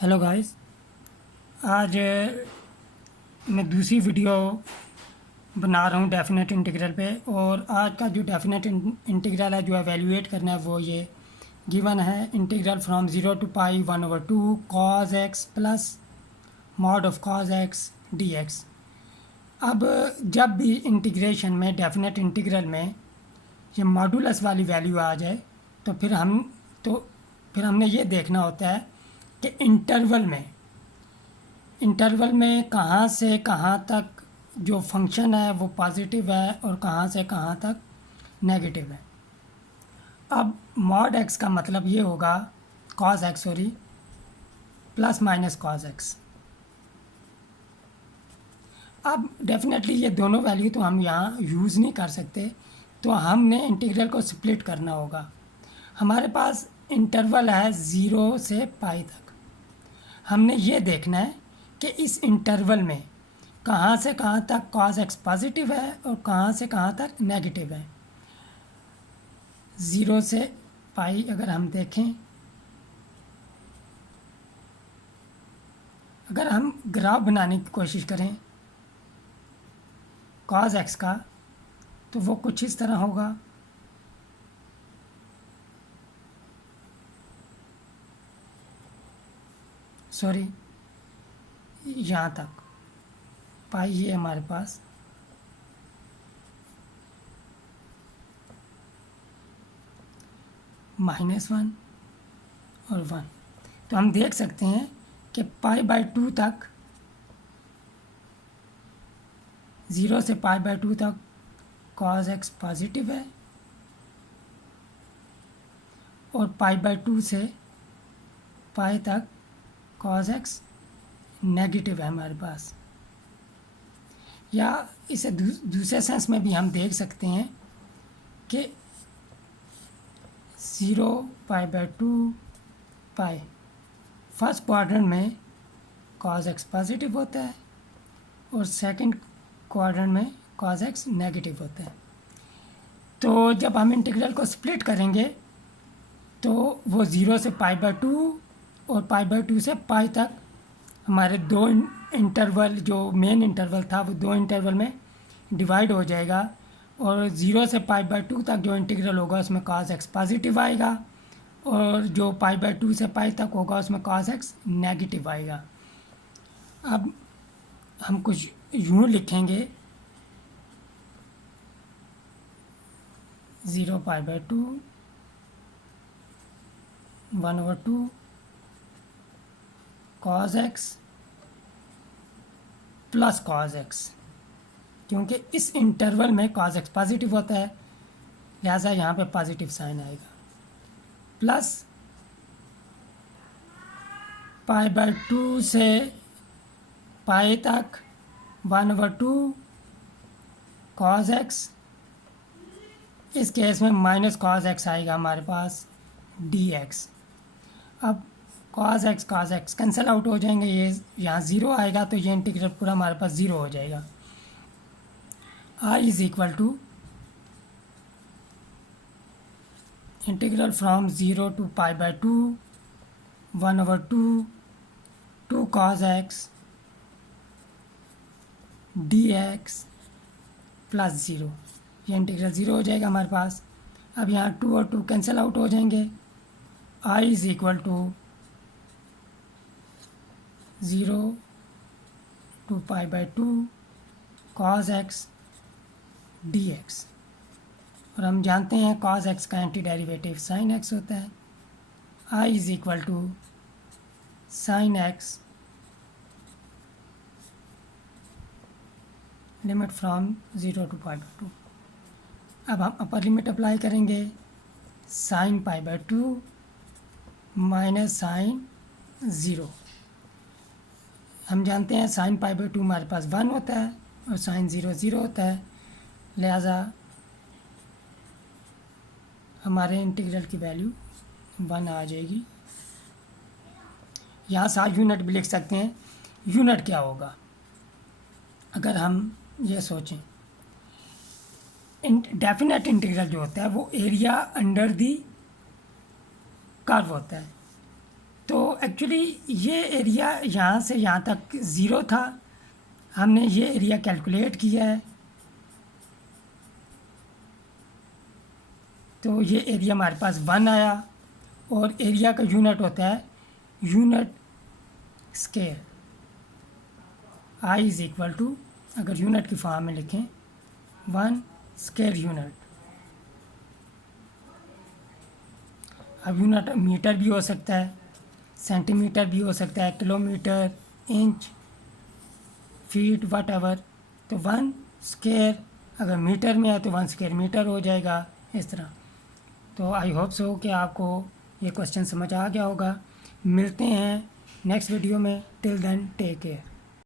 Hello guys. आज मैं दूसरी वीडियो बना रहा हूँ डेफिनेट इंटीग्रल पे। और आज का जो डेफिनेट इंटीग्रल है जो एवेल्यूएट करना है वो ये गिवन है। Integral from 0 to pi 1/2 cos x plus mod of cos x dx। अब जब भी इंटीग्रेशन में डेफिनेट इंटीग्रल में ये मॉडुलस वाली वैल्यू आ जाए तो फिर हमने ये देखना होता है कि इंटरवल में कहाँ से कहाँ तक जो फंक्शन है वो पॉजिटिव है और कहाँ से कहाँ तक नेगेटिव है। अब मॉड एक्स का मतलब ये होगा cos x plus minus cos x. अब डेफिनेटली ये दोनों वैल्यू तो हम यहाँ यूज़ नहीं कर सकते, तो हमने इंटीग्रल को स्प्लिट करना होगा। हमारे पास इंटरवल है 0 से पाई तक। हमने ये देखना है कि इस इंटरवल में कहाँ से कहाँ तक cos x पॉजिटिव है और कहाँ से कहाँ तक नेगेटिव है। 0 से पाई अगर हम देखें, अगर हम ग्राफ बनाने की कोशिश करें cos x का तो वो कुछ इस तरह होगा। सॉरी, यहाँ तक पाई ये हमारे पास -1 और 1। तो हम देख सकते हैं कि पाई/2 तक 0 से पाई/2 तक cos x पॉजिटिव है और पाई/2 से पाई तक cos x नेगेटिव है हमारे पास। या इसे दूसरे सेंस में भी हम देख सकते हैं कि 0 पाई/2 पाई फर्स्ट क्वाड्रेंट में cos x पॉजिटिव होता है और सेकंड क्वाड्रेंट में cos x नेगेटिव होता है। तो जब हम इंटीग्रल को स्प्लिट करेंगे तो वो 0 से पाई/2 और पाई/2 से पाई तक हमारे दो इंटरवल, जो मेन इंटरवल था वो दो इंटरवल में डिवाइड हो जाएगा। और 0 से पाई/2 तक जो इंटीग्रल होगा उसमें cos x पॉजिटिव आएगा और जो पाई/2 से पाई तक होगा उसमें cos x नेगेटिव आएगा। अब हम कुछ यूँ लिखेंगे 0 पाई/2 1/2 cos x plus cos x, क्योंकि इस इंटरवल में cos x पॉजिटिव होता है लिहाजा यहाँ पे पॉजिटिव साइन आएगा, प्लस पाई/2 से पाई तक 1/2 cos x। इस केस में माइनस cos x आएगा हमारे पास dx। अब cos x कैंसिल आउट हो जाएंगे, ये यहाँ 0 आएगा तो ये इंटीग्रल पूरा हमारे पास 0 हो जाएगा। I is equal to integral from 0 to पाई/2 1/2 2 cos x dx प्लस 0। ये इंटीग्रल 0 हो जाएगा हमारे पास। अब यहाँ 2 और 2 कैंसिल आउट हो जाएंगे। I is equal to 0 to पाई/2 cos x dx। और हम जानते हैं cos x का एंटी डेरिवेटिव sin x होता है। I is equal to sin x limit from 0 to पाई/2। अब हम अपर लिमिट अप्लाई करेंगे sin पाई/2 माइनस sin 0। हम जानते हैं sin पाई/2 हमारे पास 1 होता है और sin 0 0 होता है, लिहाजा हमारे इंटीग्रल की वैल्यू 1 आ जाएगी। यहाँ साथ यूनिट भी लिख सकते हैं। यूनिट क्या होगा अगर हम ये सोचें, डेफिनेट इंटीग्रल जो होता है वो एरिया अंडर दी कर्व होता है। तो एक्चुअली ये एरिया यहाँ से यहाँ तक 0 था, हमने ये एरिया कैलकुलेट किया है, तो ये एरिया हमारे पास 1 आया। और एरिया का यूनिट होता है unit square, I is equal to, अगर यूनिट की फॉर्म में लिखें 1 स्क्वायर यूनिट। अब यूनिट मीटर भी हो सकता है, सेंटीमीटर भी हो सकता है, kilometre, inch, feet, whatever. तो 1 स्क्वायर अगर मीटर में है तो 1 स्क्वायर मीटर हो जाएगा, इस तरह। तो आई होप सो कि आपको ये क्वेश्चन समझ आ गया होगा। मिलते हैं नेक्स्ट वीडियो में, टिल देन टेक केयर।